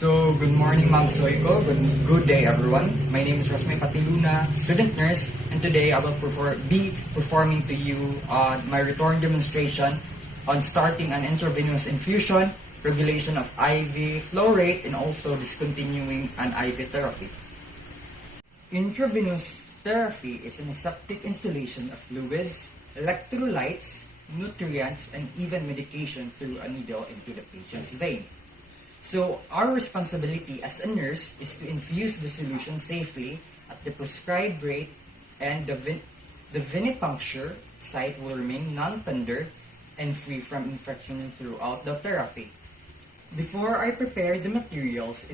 So, good morning, Ma'am Stoico. Good day, everyone. My name is Rosmay Patiluna, student nurse, and today I will be performing to you my return demonstration on starting an intravenous infusion, regulation of IV flow rate, and also discontinuing an IV therapy. Intravenous therapy is an aseptic installation of fluids, electrolytes, nutrients, and even medication through a needle into the patient's vein. So our responsibility as a nurse is to infuse the solution safely at the prescribed rate, and the venipuncture site will remain non-tender and free from infection throughout the therapy. Before I prepare the materials,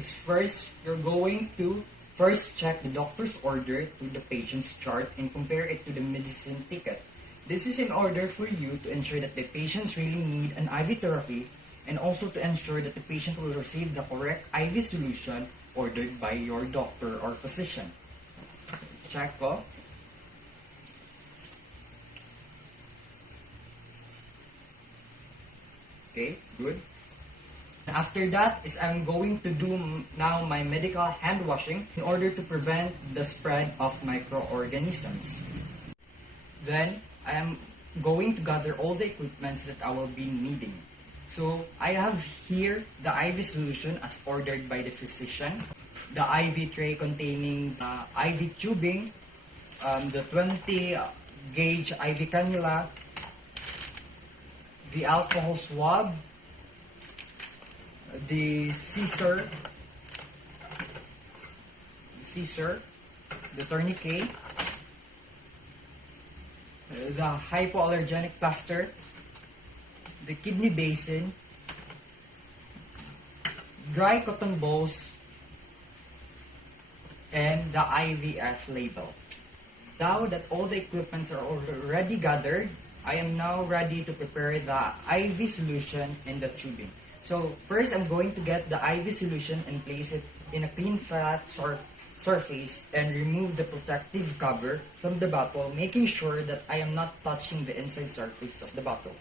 you're going to first check the doctor's order to the patient's chart and compare it to the medicine ticket. This is in order for you to ensure that the patients really need an IV therapy, and also to ensure that the patient will receive the correct IV solution ordered by your doctor or physician. Check ko. Okay, good. After that I'm going to do now my medical hand washing in order to prevent the spread of microorganisms. Then I am going to gather all the equipments that I will be needing. So I have here the IV solution as ordered by the physician, the IV tray containing the IV tubing, the 20 gauge IV cannula, the alcohol swab, the scissor, the tourniquet, the hypoallergenic plaster, the kidney basin, dry cotton balls, and the IVF label. Now that all the equipment are already gathered, I am now ready to prepare the IV solution in the tubing. So first I'm going to get the IV solution and place it in a clean flat surface and remove the protective cover from the bottle, making sure that I am not touching the inside surface of the bottle.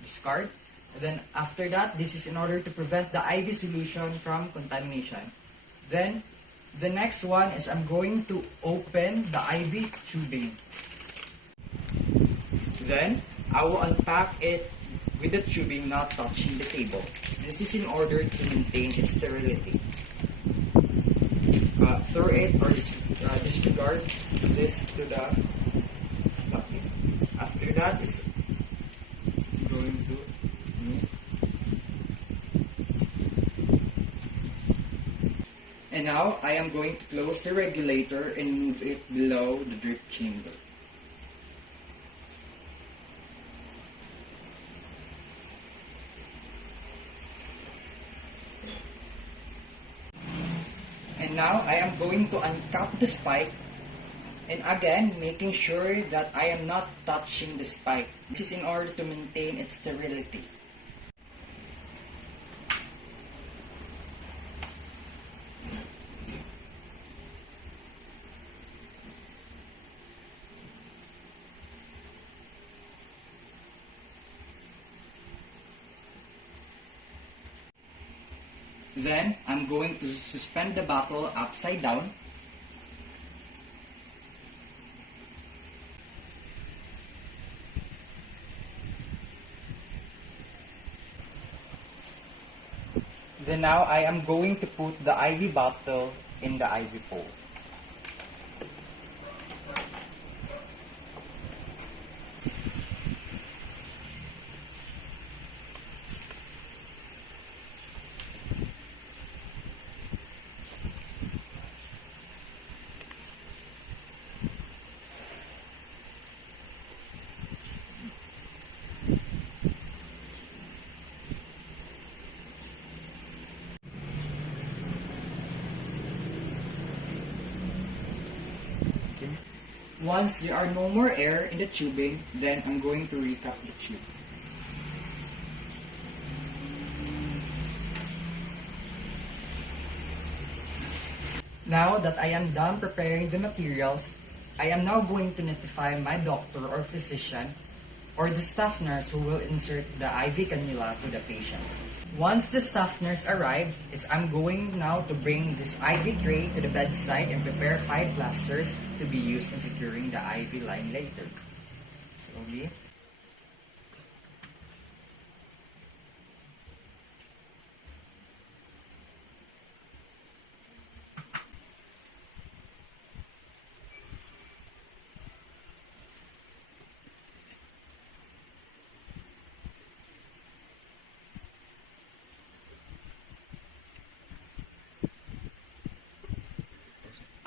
Discard. And then after that, this is in order to prevent the IV solution from contamination. Then the next one is I'm going to open the IV tubing. Then I will unpack it with the tubing not touching the table. This is in order to maintain its sterility. Throw it or disregard this to the bucket. After that is going to move. And now I am going to close the regulator and move it below the drip chamber. And now I am going to uncap the spike, and again making sure that I am not touching the spike. This is in order to maintain its sterility. Then I'm going to suspend the bottle upside down. Then now I am going to put the IV bottle in the IV pole. Once there are no more air in the tubing, then I'm going to recap the tube. Now that I am done preparing the materials, I am now going to notify my doctor or physician or the staff nurse who will insert the IV cannula to the patient. Once the staff nurse arrived, I'm going now to bring this IV tray to the bedside and prepare 5 plasters to be used in securing the IV line later. Slowly.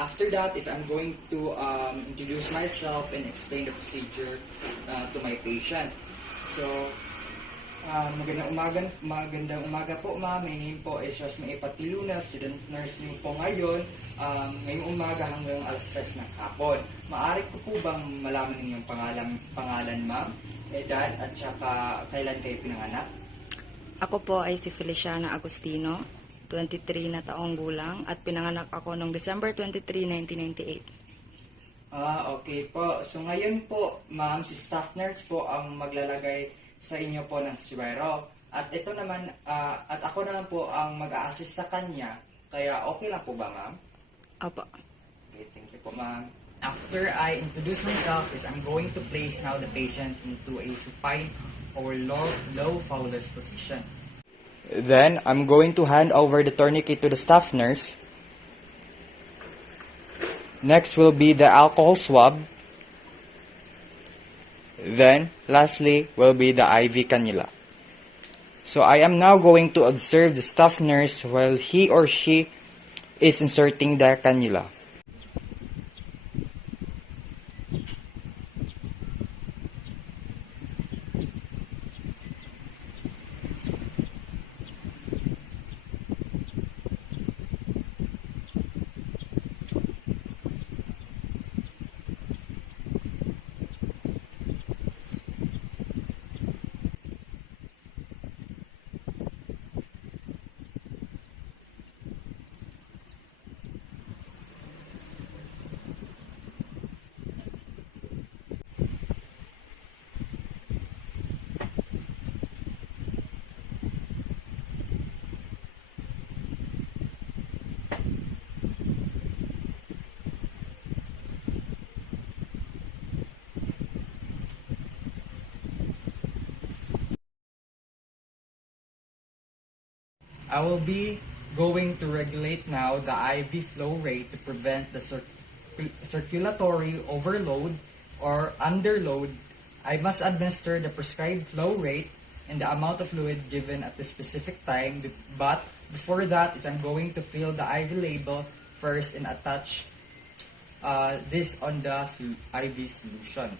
After that I'm going to introduce myself and explain the procedure to my patient. So, magandang umaga po ma'am. My name po is Rosme Epatiluna, student nurse niyo po ngayon. Ngayong umaga hanggang alas 3 ng hapon. Maaari ko po bang malaman ninyong pangalan ma'am, edad at saka kailan kayo pinanganak? Ako po ay si Feliciana Agustino, 23 na taong gulang at pinanganak ako noong December 23, 1998. Okay po. So ngayon po, ma'am, si staff nurse po ang maglalagay sa inyo po ng swero. At ito naman, at ako naman po ang mag-a-assist sa kanya. Kaya okay lang po ba, ma'am? Opo. Okay, thank you po, ma'am. After I introduce myself, I'm going to place now the patient into a supine or low Fowler's position. Then, I'm going to hand over the tourniquet to the staff nurse. Next will be the alcohol swab. Then, lastly, will be the IV cannula. So, I am now going to observe the staff nurse while he or she is inserting the cannula. I will be going to regulate now the IV flow rate to prevent the circulatory overload or underload. I must administer the prescribed flow rate and the amount of fluid given at the specific time. But before that, I'm going to fill the IV label first and attach this on the IV solution.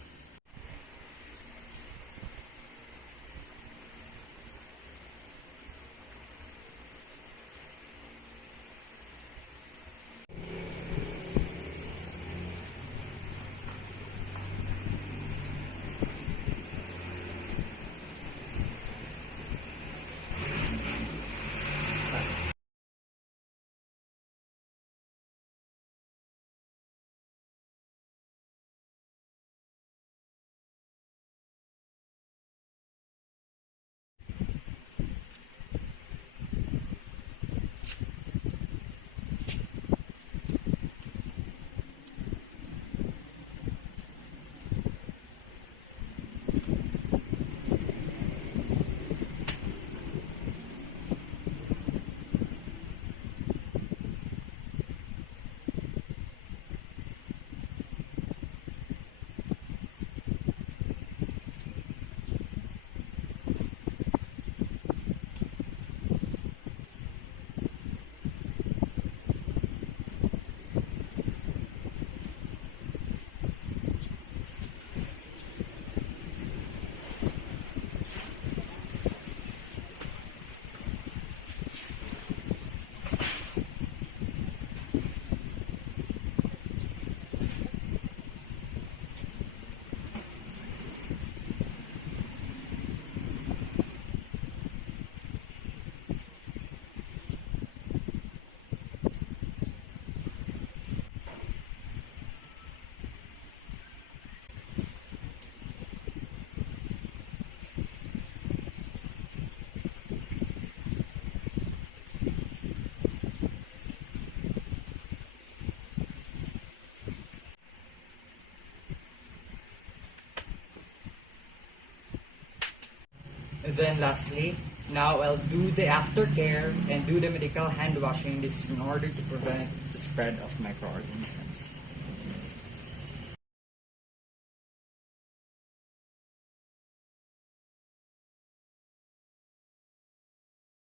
Then lastly, now I'll do the aftercare and do the medical hand washing. This is in order to prevent the spread of microorganisms.